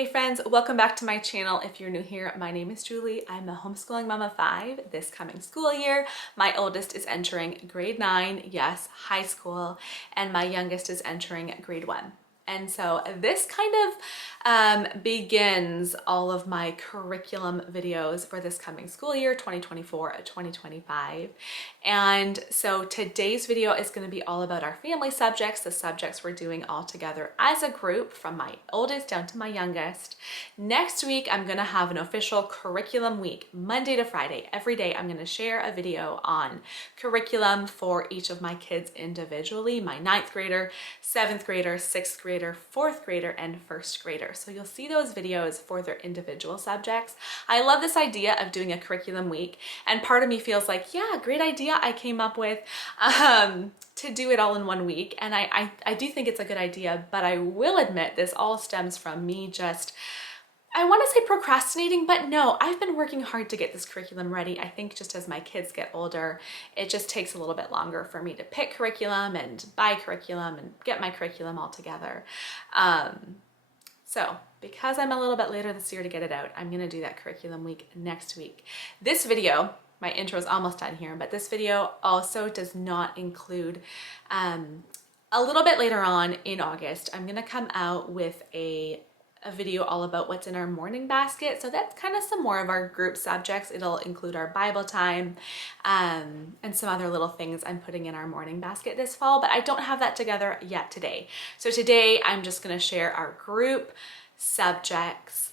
Hey friends, welcome back to my channel. If you're new here, my name is Julie. I'm a homeschooling mom of 5 this coming school year. My oldest is entering grade 9, yes, high school, and my youngest is entering grade 1. And so this kind of begins all of my curriculum videos for this coming school year, 2024-2025. And so today's video is going to be all about our family subjects, the subjects we're doing all together as a group from my oldest down to my youngest. Next week, I'm going to have an official curriculum week, Monday to Friday. Every day, I'm going to share a video on curriculum for each of my kids individually, my 9th grader, 7th grader, 6th grader, 4th grader, and 1st grader. So you'll see those videos for their individual subjects. I love this idea of doing a curriculum week, and part of me feels like, yeah, great idea I came up with to do it all in one week. And I do think it's a good idea, but I will admit this all stems from me just, I want to say procrastinating, but no, I've been working hard to get this curriculum ready. I think just as my kids get older, it just takes a little bit longer for me to pick curriculum and buy curriculum and get my curriculum all together. So because I'm a little bit later this year to get it out, I'm going to do that curriculum week next week. This video, my intro is almost done here, but this video also does not include, a little bit later on in August, I'm going to come out with a video all about what's in our morning basket. So that's kind of some more of our group subjects. It'll include our Bible time and some other little things I'm putting in our morning basket this fall, but I don't have that together yet today. So today I'm just going to share our group subjects.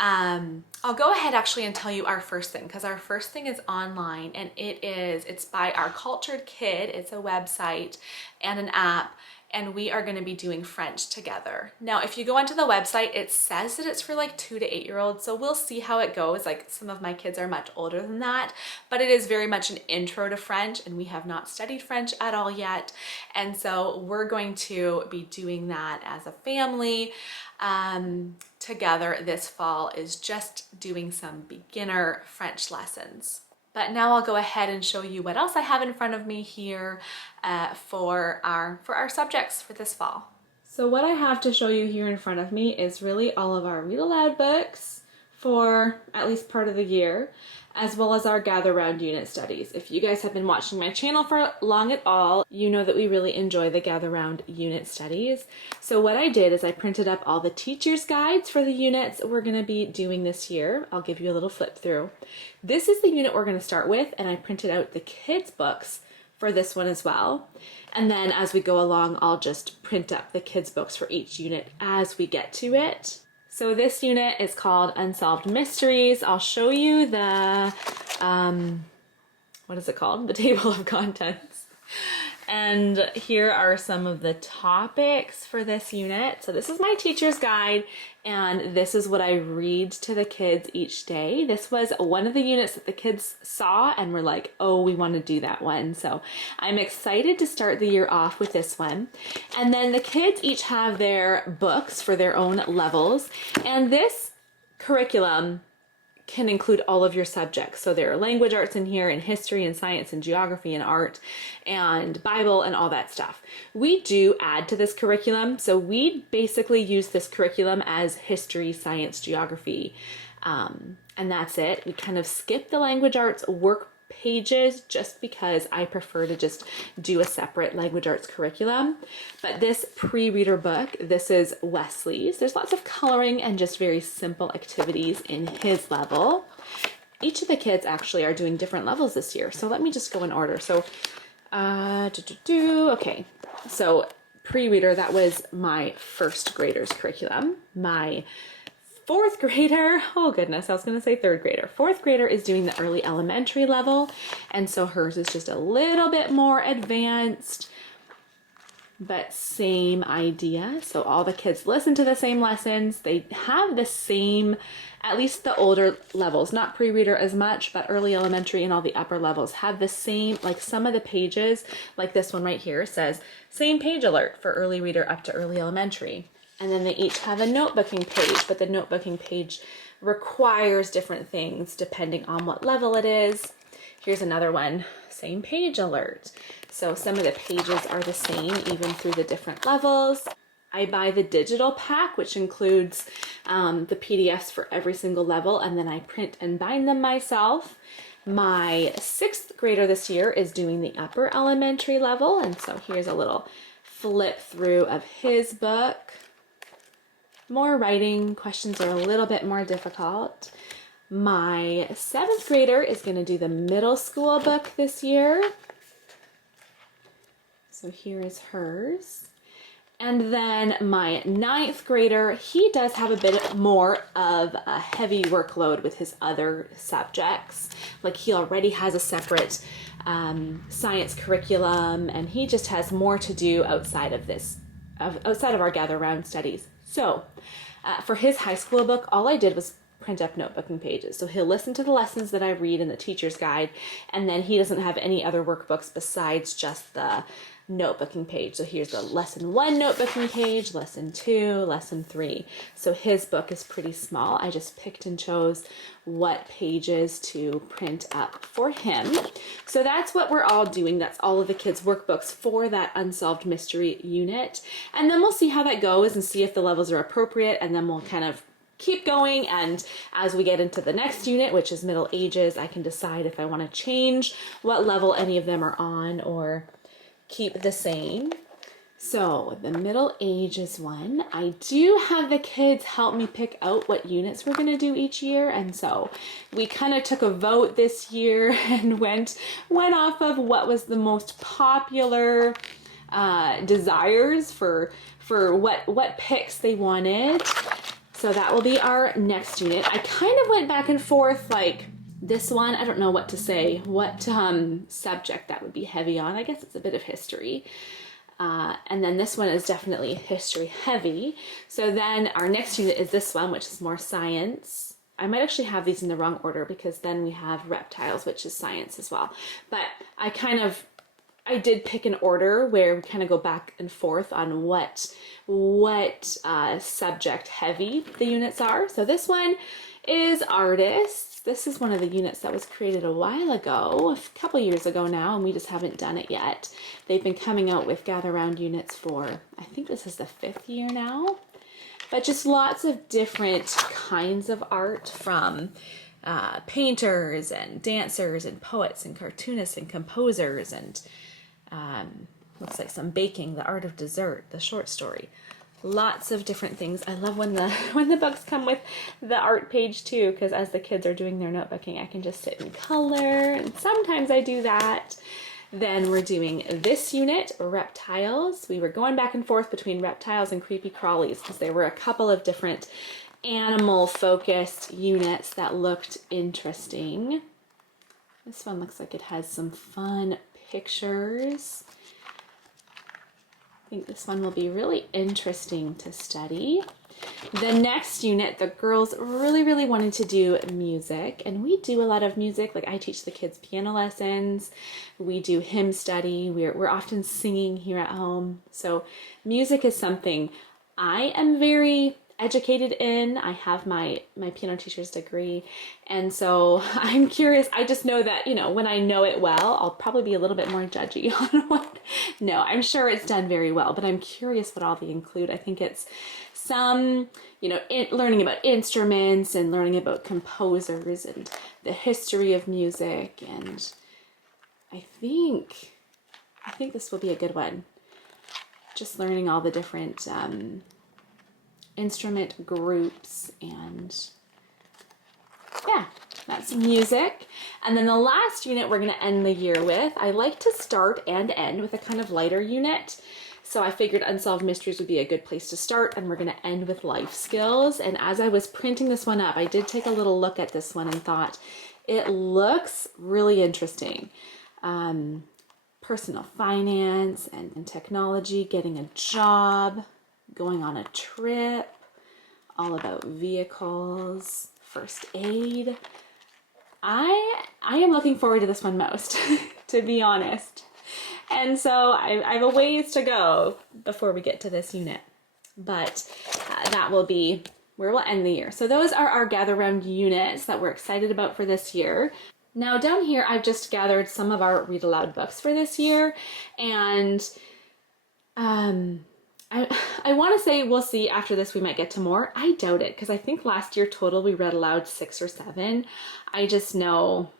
I'll go ahead actually and tell you our first thing, because our first thing is online, and it's by Our Cultured Kid. It's a website and an app, and we are going to be doing French together. Now, if you go onto the website, it says that it's for like 2 to 8-year-olds, so we'll see how it goes. Like, some of my kids are much older than that, but it is very much an intro to French, and we have not studied French at all yet. And so we're going to be doing that as a family together this fall, is just doing some beginner French lessons. But now I'll go ahead and show you what else I have in front of me here for our subjects for this fall. So what I have to show you here in front of me is really all of our Read Aloud books for at least part of the year, as well as our Gather Round unit studies. If you guys have been watching my channel for long at all, you know that we really enjoy the Gather Round unit studies. So what I did is I printed up all the teacher's guides for the units we're going to be doing this year. I'll give you a little flip through. This is the unit we're going to start with, and I printed out the kids' books for this one as well. And then as we go along, I'll just print up the kids' books for each unit as we get to it. So this unit is called Unsolved Mysteries. I'll show you the, what is it called? The table of contents. And here are some of the topics for this unit. So this is my teacher's guide, and this is what I read to the kids each day. This was one of the units that the kids saw and were like, oh, we want to do that one. So I'm excited to start the year off with this one. And then the kids each have their books for their own levels. And this curriculum can include all of your subjects. So there are language arts in here, and history and science and geography and art and Bible and all that stuff. We do add to this curriculum. So we basically use this curriculum as history, science, geography, and that's it. We kind of skip the language arts work pages just because I prefer to just do a separate language arts curriculum. But this pre-reader book, this is Wesley's. There's lots of coloring and just very simple activities in his level. Each of the kids actually are doing different levels this year. So let me just go in order. So, okay. So pre-reader, that was my 1st grader's curriculum. My 4th grader, oh goodness, I was going to say 3rd grader. 4th grader is doing the early elementary level, and so hers is just a little bit more advanced, but same idea. So all the kids listen to the same lessons. They have the same, at least the older levels, not pre-reader as much, but early elementary and all the upper levels have the same, like some of the pages, like this one right here says, same page alert for early reader up to early elementary. And then they each have a notebooking page, but the notebooking page requires different things depending on what level it is. Here's another one, same page alert. So some of the pages are the same even through the different levels. I buy the digital pack, which includes the PDFs for every single level, and then I print and bind them myself. My 6th grader this year is doing the upper elementary level, and so here's a little flip through of his book. More writing, questions are a little bit more difficult. My 7th grader is going to do the middle school book this year. So here is hers. And then my 9th grader, he does have a bit more of a heavy workload with his other subjects. Like he already has a separate science curriculum, and he just has more to do outside of this, outside of our gather round studies. So for his high school book, all I did was print up notebooking pages. So he'll listen to the lessons that I read in the teacher's guide, and then he doesn't have any other workbooks besides just the notebooking page. So here's the lesson 1 notebooking page, lesson 2, lesson 3. So his book is pretty small. I just picked and chose what pages to print up for him. So that's what we're all doing. That's all of the kids' workbooks for that Unsolved Mystery unit. And then we'll see how that goes and see if the levels are appropriate, and then we'll kind of keep going, and as we get into the next unit, which is Middle Ages, I can decide if I want to change what level any of them are on or keep the same. So the Middle Ages one, I do have the kids help me pick out what units we're going to do each year, and so we kind of took a vote this year and went off of what was the most popular desires for what picks they wanted. So that will be our next unit. I kind of went back and forth, like this one, I don't know what to say, what subject that would be heavy on. I guess it's a bit of history. And then this one is definitely history heavy. So then our next unit is this one, which is more science. I might actually have these in the wrong order because then we have reptiles, which is science as well. But I did pick an order where we kind of go back and forth on what subject heavy the units are. So this one is artists. This is one of the units that was created a while ago, a couple years ago now, and we just haven't done it yet. They've been coming out with gather round units for, I think this is the 5th year now, but just lots of different kinds of art, from painters and dancers and poets and cartoonists and composers, and looks like some baking, the art of dessert, the short story. Lots of different things. I love when the books come with the art page too, because as the kids are doing their notebooking, I can just sit and color, and sometimes I do that. Then we're doing this unit, reptiles. We were going back and forth between reptiles and creepy crawlies because there were a couple of different animal focused units that looked interesting. This one looks like it has some fun pictures. I think this one will be really interesting to study. The next unit, the girls really wanted to do music, and we do a lot of music. Like I teach the kids piano lessons, we do hymn study, we're often singing here at home. So music is something I am very educated in. I have my piano teacher's degree, and so I'm curious. I just know that, when I know it well, I'll probably be a little bit more judgy on what. No, I'm sure it's done very well, but I'm curious what all they include. I think it's some, learning about instruments and learning about composers and the history of music, and I think this will be a good one. Just learning all the different instrument groups, and yeah, that's music. And then the last unit we're going to end the year with, I like to start and end with a kind of lighter unit. So I figured Unsolved Mysteries would be a good place to start, and we're going to end with life skills. And as I was printing this one up, I did take a little look at this one and thought it looks really interesting. Personal finance and technology, getting a job, going on a trip, all about vehicles, first aid. I am looking forward to this one most, to be honest. And so I have a ways to go before we get to this unit, but that will be where we'll end the year. So those are our gather round units that we're excited about for this year. Now down here, I've just gathered some of our read aloud books for this year, and I want to say we'll see after this we might get to more. I doubt it because I think last year total we read aloud 6 or 7. I just know,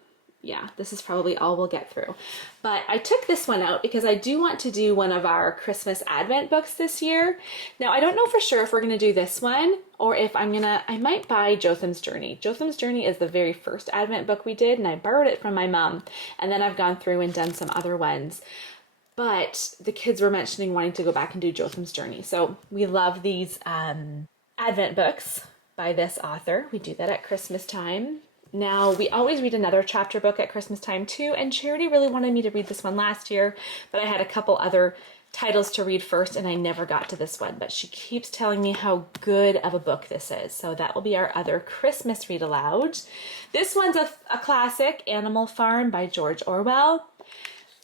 yeah, this is probably all we'll get through. But I took this one out because I do want to do one of our Christmas Advent books this year. Now I don't know for sure if we're going to do this one or if I might buy Jotham's Journey. Jotham's Journey is the very first Advent book we did and I borrowed it from my mom. And then I've gone through and done some other ones. But the kids were mentioning wanting to go back and do Jotham's Journey. So we love these Advent books by this author. We do that at Christmas time. Now, we always read another chapter book at Christmas time too, and Charity really wanted me to read this one last year, but I had a couple other titles to read first and I never got to this one, but she keeps telling me how good of a book this is. So that will be our other Christmas read aloud. This one's a classic, Animal Farm by George Orwell.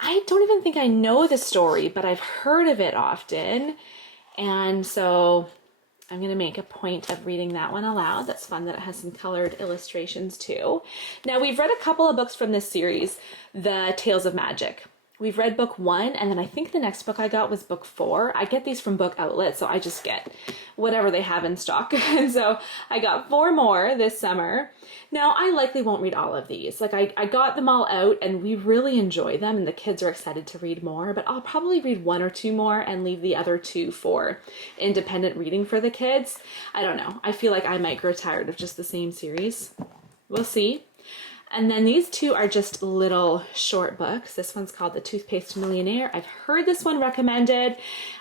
I don't even think I know the story, but I've heard of it often. And so I'm going to make a point of reading that one aloud. That's fun that it has some colored illustrations too. Now we've read a couple of books from this series, The Tales of Magic. We've read book 1, and then I think the next book I got was book 4. I get these from Book Outlet, so I just get whatever they have in stock. And so I got 4 more this summer. Now, I likely won't read all of these. Like, I got them all out, and we really enjoy them, and the kids are excited to read more, but I'll probably read 1 or 2 more and leave the other 2 for independent reading for the kids. I don't know. I feel like I might grow tired of just the same series. We'll see. And then these 2 are just little short books. This one's called The Toothpaste Millionaire. I've heard this one recommended.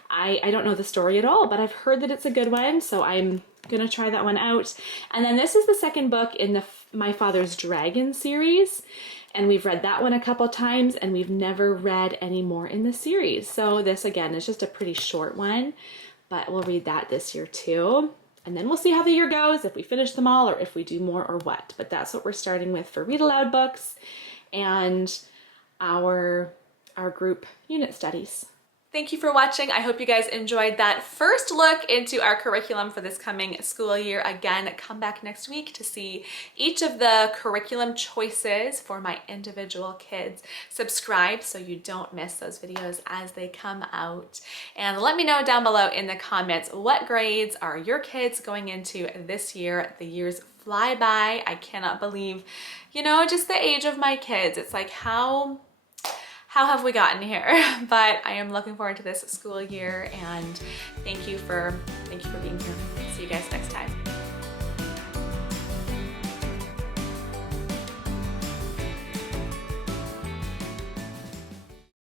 I don't know the story at all, but I've heard that it's a good one, so I'm gonna try that one out. And then this is the second book in the My Father's Dragon series, and we've read that one a couple times, and we've never read any more in the series. So this, again, is just a pretty short one, but we'll read that this year too. And then we'll see how the year goes, if we finish them all or if we do more or what. But that's what we're starting with for Read Aloud books and our group unit studies. Thank you for watching. I hope you guys enjoyed that first look into our curriculum for this coming school year. Again, come back next week to see each of the curriculum choices for my individual kids. Subscribe so you don't miss those videos as they come out. And let me know down below in the comments what grades are your kids going into this year. The years fly by. I cannot believe, just the age of my kids. It's like, how have we gotten here? But I am looking forward to this school year, and thank you for being here. See you guys next time.